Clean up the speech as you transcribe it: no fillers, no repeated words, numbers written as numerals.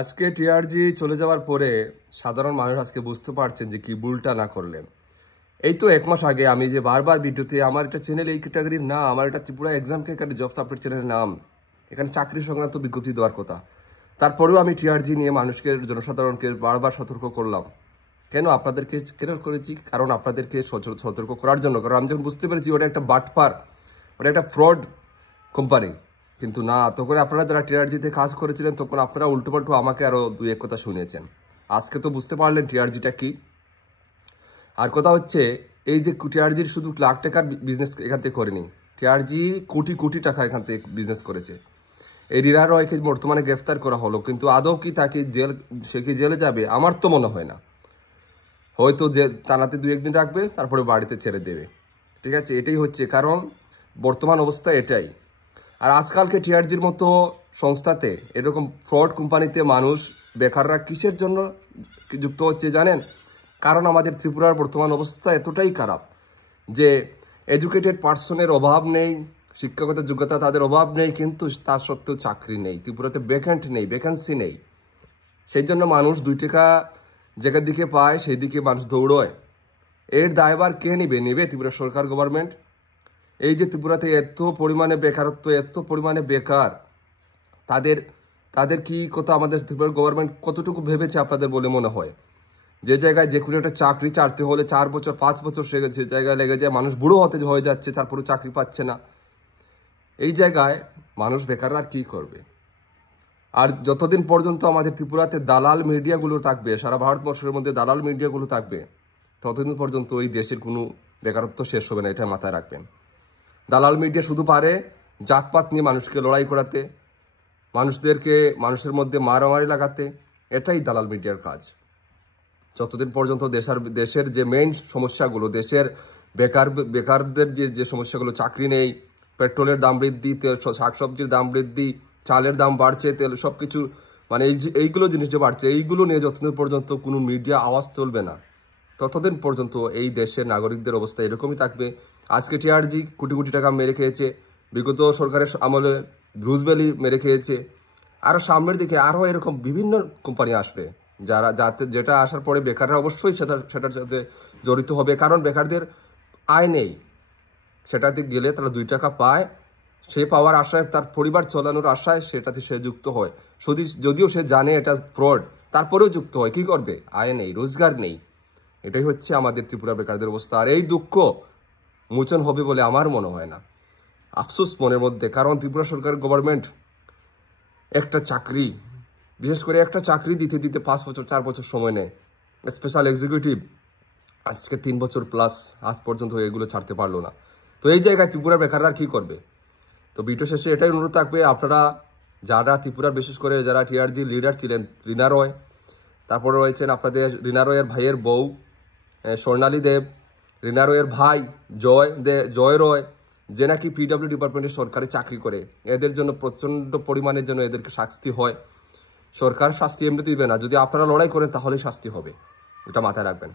আজকে টিআরজি চলে যাওয়ার পরে সাধারণ মানুষ আজকে বুঝতে পারছেন যে কি ভুলটা না করলেন। এই তো 1 মাস আগে আমি যে বারবার ভিডিওতে আমার একটা চ্যানেল এই ক্যাটাগরির না, আমার একটা Tripura exam category job support চ্যানেলের নাম, এখানে চাকরি সংক্রান্ত বিজ্ঞপ্তি দেওয়ার কথা, তারপরেও আমি টিআরজি নিয়ে মানুষকে, জনসাধারণকে বারবার সতর্ক করলাম। কেন আপনাদেরকে কেন করেছি? কারণ আপনাদেরকে সতর্ক করার জন্য। কারণ আমি যখন বুঝতে পেরেছি ওটা একটা বাটপার, ওটা একটা ফ্রড কোম্পানি। কিন্তু না, তখন আপনারা যারা টিআরজিতে কাজ করেছিলেন তখন আপনারা উল্টোপাল্টো আমাকে আরো 2-1 কথা শুনিয়েছেন। আজকে তো বুঝতে পারলেন টিআরজিটা কি। আর কথা হচ্ছে, এই যে টিআরজির শুধু লাখ টাকার বিজনেস এখান থেকে করেনি, টিআরজি কোটি কোটি টাকা এখান থেকে বিজনেস করেছে। এই রিনা রয়কে বর্তমানে গ্রেফতার করা হলো, কিন্তু আদৌ কি তাকে সে কি জেলে যাবে? আমার তো মনে হয় না। হয়তো যে থানাতে 2-1 দিন রাখবে, তারপরে বাড়িতে ছেড়ে দেবে। ঠিক আছে, এটাই হচ্ছে কারণ, বর্তমান অবস্থা এটাই। আর আজকালকে টিআরজির মতো সংস্থাতে, এরকম ফ্রড কোম্পানিতে মানুষ বেকাররা কিসের জন্য যুক্ত হচ্ছে জানেন? কারণ আমাদের ত্রিপুরার বর্তমান অবস্থা এতটাই খারাপ যে এডুকেটেড পার্সনের অভাব নেই, শিক্ষাগত যোগ্যতা তাদের অভাব নেই, কিন্তু তার সত্ত্বেও চাকরি নেই। ত্রিপুরাতে ভ্যাকেন্সি নেই। সেই জন্য মানুষ 2 টাকা জায়গার দিকে পায়, সেই দিকে মানুষ দৌড়য়। এর দায়ভার কে নেবে? ত্রিপুরা সরকার, গভর্নমেন্ট। এই যে ত্রিপুরাতে এত পরিমাণে বেকারত্ব, এত পরিমাণে বেকার, তাদের কি কথা আমাদের ত্রিপুরা গভর্নমেন্ট কতটুকু ভেবেছে আপনাদের বলে মনে হয়? যে জায়গায় যে কোনো একটা চাকরি চাইতে হলে 4 বছর 5 বছর সে জায়গায় লেগে যায়, মানুষ বুড়ো হয়ে যাচ্ছে, তারপরে চাকরি পাচ্ছে না। এই জায়গায় মানুষ বেকাররা আর কি করবে? আর যতদিন পর্যন্ত আমাদের ত্রিপুরাতে দালাল মিডিয়াগুলো থাকবে, সারা ভারতবর্ষের মধ্যে দালাল মিডিয়াগুলো থাকবে, ততদিন পর্যন্ত এই দেশের কোনো বেকারত্ব শেষ হবে না, এটা মাথায় রাখবেন। দালাল মিডিয়া শুধু পারে জাতপাত নিয়ে মানুষকে লড়াই করাতে, মানুষের মধ্যে মারামারি লাগাতে। এটাই দালাল মিডিয়ার কাজ। যতদিন পর্যন্ত দেশের যে মেইন সমস্যাগুলো, দেশের বেকারদের যে সমস্যাগুলো, চাকরি নেই, পেট্রোলের দাম বৃদ্ধি, তেল শাকসবজির দাম বৃদ্ধি, চালের দাম বাড়ছে, তেল সবকিছু, মানে এইগুলো জিনিস যে বাড়ছে, এইগুলো নিয়ে যতদিন পর্যন্ত কোনো মিডিয়া আওয়াজ তুলবে না, ততদিন পর্যন্ত এই দেশের নাগরিকদের অবস্থা এরকমই থাকবে। আজকে টিআরজি কোটি কোটি টাকা মেরে খেয়েছে, বিগত সরকারের আমলে ব্রুস ভ্যালি মেরে খেয়েছে। আরও সামনের দিকে আরও এরকম বিভিন্ন কোম্পানি আসবে, যেটা আসার পরে বেকাররা অবশ্যই সেটার সাথে জড়িত হবে। কারণ বেকারদের আয় নেই, সেটাতে গেলে তারা 2 টাকা পায়, সে পাওয়ার আশায়, তার পরিবার চালানোর আশায় সেটাতে সে যুক্ত হয়। যদিও সে জানে এটা ফ্রড, তারপরেও যুক্ত হয়। কি করবে? আয় নেই, রোজগার নেই। এটাই হচ্ছে আমাদের ত্রিপুরা বেকারদের অবস্থা। আর এই দুঃখ মোচন হবে বলে আমার মনে হয় না। আফসোস মনের মধ্যে, কারণ ত্রিপুরা সরকার, গভর্নমেন্ট একটা চাকরি, বিশেষ করে একটা চাকরি দিতে 5 বছর 4 বছর সময় নেয়। স্পেশাল এক্সিকিউটিভ আজকে 3 বছর প্লাস আজ পর্যন্ত এগুলো ছাড়তে পারলো না। তো এই জায়গায় ত্রিপুরার বেকাররা কি করবে? তো ভিডিও শেষে এটাই অনুরোধ থাকবে, আপনারা যারা ত্রিপুরার, বিশেষ করে যারা টিআরজি লিডার ছিলেন, রিনা রয়, তারপরে রয়েছেন আপনাদের রিনা রয়ের ভাইয়ের বউ স্বর্ণালী দেব, রিনা রয়ের ভাই জয় রয়, যে নাকি পিডব্লিউ ডিপার্টমেন্টের সরকারি চাকরি করে, এদের জন্য প্রচণ্ড পরিমাণের জন্য এদেরকে শাস্তি হয়। সরকার শাস্তি এমনি দিবে না, যদি আপনারা লড়াই করেন তাহলেই শাস্তি হবে, এটা মাথায় রাখবেন।